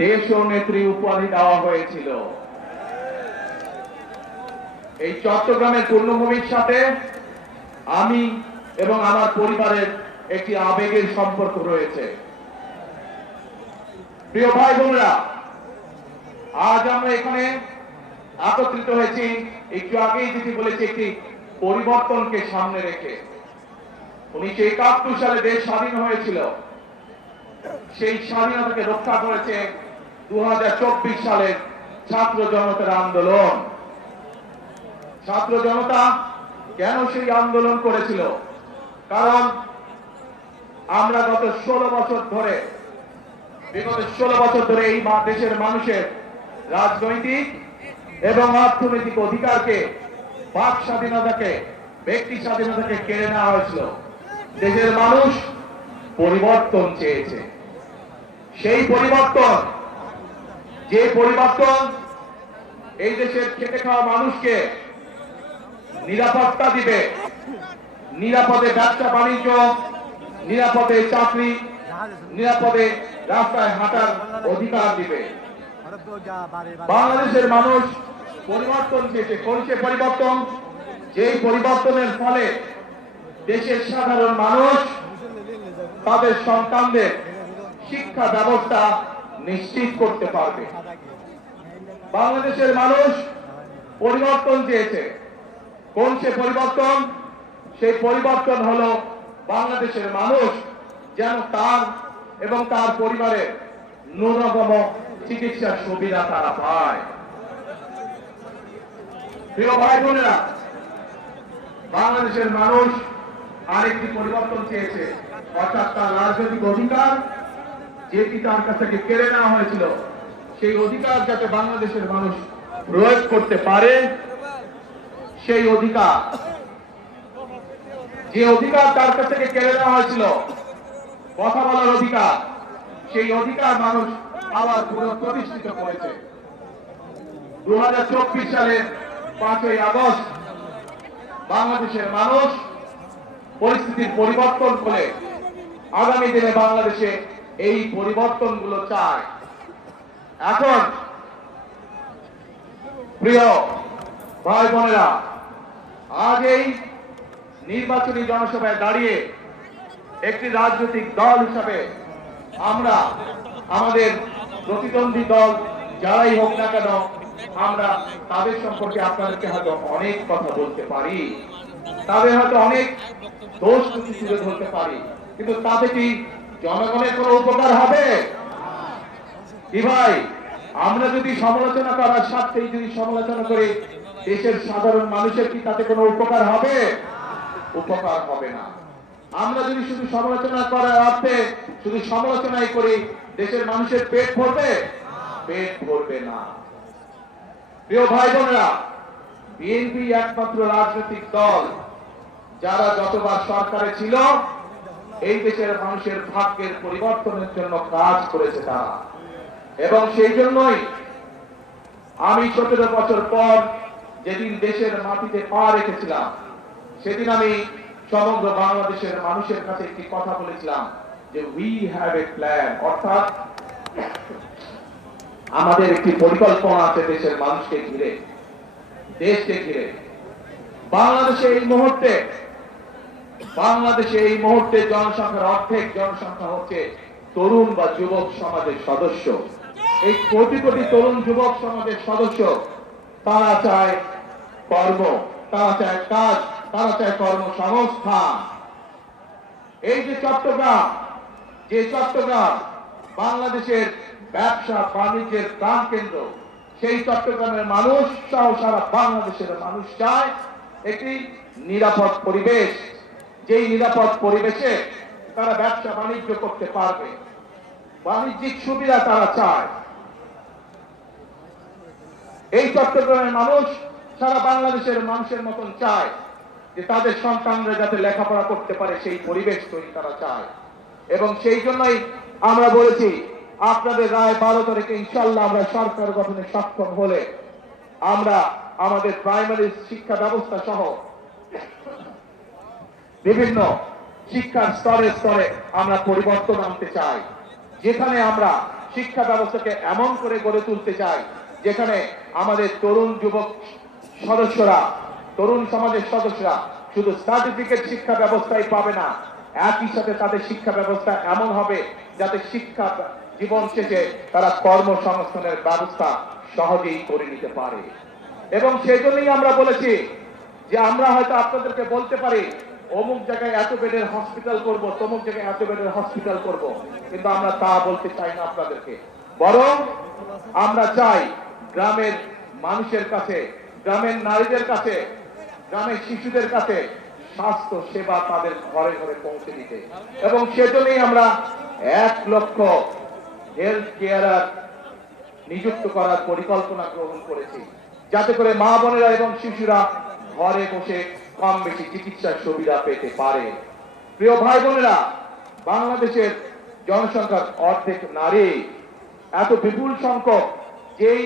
দেশ ও নেত্রী উপাধি দেওয়া হয়েছিল। এই চট্টগ্রামের পূর্ণভূমির সাথে আমি এবং আমার পরিবারের একটি আবেগের সম্পর্ক রয়েছে। প্রিয় ভাই বোনেরা, আজ আমরা এখানে একত্রিত হয়েছি একটু আগেই যেটি বলেছি একটি পরিবর্তনকে সামনে রেখে। 1971 সালে দেশ স্বাধীন হয়েছিল, সেই স্বাধীনতাকে রক্ষা করেছে 2024 সালের ছাত্র জনতার আন্দোলন। ছাত্র জনতা কেন সেই আন্দোলন করেছিল? কারণ আমরা বিগত 16 বছর ধরে এই দেশের মানুষের রাজনৈতিক এবং অর্থনৈতিক অধিকারকে, বাক স্বাধীনতাকে, ব্যক্তি স্বাধীনতাকে কেড়ে নেওয়া হয়েছিল। দেশের মানুষ পরিবর্তন চেয়েছে। সেই পরিবর্তন, যে পরিবর্তন এই দেশের খেটে খাওয়া মানুষকে নিরাপত্তা দিবে, নিরাপদে ব্যবসা বাণিজ্য, নিরাপদে চাকরি, নিরাপদে রাস্তায় হাঁটার অধিকার দিবে। বাংলাদেশের মানুষ পরিবর্তন চেয়েছে। কোন সে পরিবর্তন? যেই পরিবর্তনের ফলে দেশের সাধারণ মানুষ তাদের সন্তানদের শিক্ষা ব্যবস্থা নিশ্চিত করতে পারবে। বাংলাদেশের মানুষ পরিবর্তন চেয়েছে। কোন সে পরিবর্তন? সেই পরিবর্তন হলো বাংলাদেশের মানুষ যেন তার এবং তার পরিবারের ন্যূনতম চিকিৎসার সুবিধা তারা পায়। প্রিয় ভাই বোনেরা, বাংলাদেশের মানুষ আরেকটি পরিবর্তন চেয়েছে, অর্থাৎ তার রাজনৈতিক অধিকার যেটি তার কাছ থেকে কেড়ে নেওয়া হয়েছিল, সেই অধিকার যাতে বাংলাদেশের মানুষ প্রয়োগ করতে পারে। সেই অধিকার, যে অধিকার তার কাছ থেকে কেড়ে নেওয়া হয়েছিল, কথা বলার অধিকার, সেই অধিকার মানুষ আবার পুনঃপ্রতিষ্ঠিত করেছে। 2024 সালের 5ই আগস্ট বাংলাদেশের মানুষ পরিস্থিতির পরিবর্তন করে আগামী দিনে বাংলাদেশে এই পরিবর্তনগুলো চায়। এখন প্রিয় ভাই বোনেরা, আজ এই নির্বাচনী জনসভায় দাঁড়িয়ে একটি রাজনৈতিক দল হিসাবে আমরা আমাদের প্রতিদ্বন্দ্বী দল যারাই হোক না কেন, আমরা তাদের সম্পর্কে আপনাদেরকে হয়তো অনেক কথা বলতে পারি, তাদের হয়তো অনেক দোষ ত্রুটি তুলে ধরতে পারি, কিন্তু তাতে কি জনগণের কোনো উপকার হবে? কি ভাই, আমরা যদি সমালোচনা করার স্বার্থেই যদি সমালোচনা করি, দেশের সাধারণ মানুষের কি তাতে কোনো উপকার হবে? উপকার হবে না। আমরা যদি শুধু সমালোচনা করার অর্থে শুধু সমালোচনাই করি, দেশের মানুষের পেট ভরবে? পেট ভরবে না। প্রিয় ভাই বোনেরা, বিএনপি একমাত্র রাজনৈতিক দল যারা যতবার সরকারে ছিল এই দেশের মানুষের ভাগ্যের পরিবর্তনের জন্য কাজ করেছে তারা। এবং সেই জন্যই আমি 17 বছর পর যেদিন দেশের মাটিতে পা রেখেছিলাম, সেদিন আমি সমগ্র বাংলাদেশের মানুষের কাছে একটি কথা বলেছিলাম যে উই হ্যাভ এ প্ল্যান, অর্থাৎ আমাদের একটি পরিকল্পনা আছে দেশের মানুষকে ঘিরে, দেশকে ঘিরে। বাংলাদেশে এই মুহূর্তে জনসংখ্যার অর্ধেক জনসংখ্যা হচ্ছে তরুণ বা যুবক সমাজের সদস্য। এই কোটি কোটি তরুণ যুবক সমাজের সদস্য তারা চায় কর্ম, তারা চায় কাজ, তারা চায় কর্মসংস্থান। এই যে চট্টগ্রাম বাংলাদেশের ব্যবসা বাণিজ্যের প্রাণ কেন্দ্র, সেই চট্টগ্রামের মানুষ সহ সারা বাংলাদেশের মানুষ চায় একটি নিরাপদ পরিবেশ, যেই নিরাপদ পরিবেশে তারা ব্যবসা বাণিজ্য করতে পারবে, বাণিজ্যিক সুবিধা তারা চায়। এই চট্টগ্রামের মানুষ সারা বাংলাদেশের মানুষের মতন চায় যে তাদের সন্তানরা যাতে লেখাপড়া করতে পারে, সেই পরিবেশ তৈরি তারা চায়। এবং সেই জন্যই আমরা বলেছি আপনাদের রায় 12 তারিখে ইনশাআল্লাহ আমরা সরকার গঠনে সক্ষম হলে আমরা আমাদের প্রাইমারি শিক্ষা ব্যবস্থা সহ বিভিন্ন শিক্ষার স্তরে স্তরে আমরা পরিবর্তন আনতে চাই, যেখানে আমরা শিক্ষা ব্যবস্থাকে এমন করে গড়ে তুলতে চাই যেখানে আমাদের তরুণ যুবক সদস্যরা, তরুণ সমাজের সদস্যরা শুধু সার্টিফিকেট শিক্ষা ব্যবস্থাই পাবে না, একই সাথে তাদের শিক্ষা ব্যবস্থা এমন হবে যাতে শিক্ষা জীবন শেষে তারা কর্মসংস্থানের ব্যবস্থা সহজেই করে নিতে পারে। এবং সেই জন্যই আমরা বলেছি যে আমরা হয়তো আপনাদেরকে বলতে পারি অমুক জায়গায় এত বেডের হসপিটাল করব, তমুক জায়গায় এত বেডের হসপিটাল করব, কিন্তু আমরা তা বলতে চাই না আপনাদেরকে। বরং আমরা চাই গ্রামের মানুষের কাছে, গ্রামের নারীদের কাছে, গ্রামের শিশুদের কাছে স্বাস্থ্য সেবা তাদের ঘরে ঘরে পৌঁছে দিতে। এবং সেজন্যই আমরা 1 লক্ষ হেলথ কেয়ারার নিযুক্ত করার পরিকল্পনা গ্রহণ করেছি, যাতে করে মা বোনেরা এবং শিশুরা ঘরে বসে কম বেশি চিকিৎসার সুবিধা পেতে পারে। প্রিয় ভাই বোনেরা, বাংলাদেশের জনসংখ্যার অর্ধেক নারী, এত বিপুল সংখ্যক যেই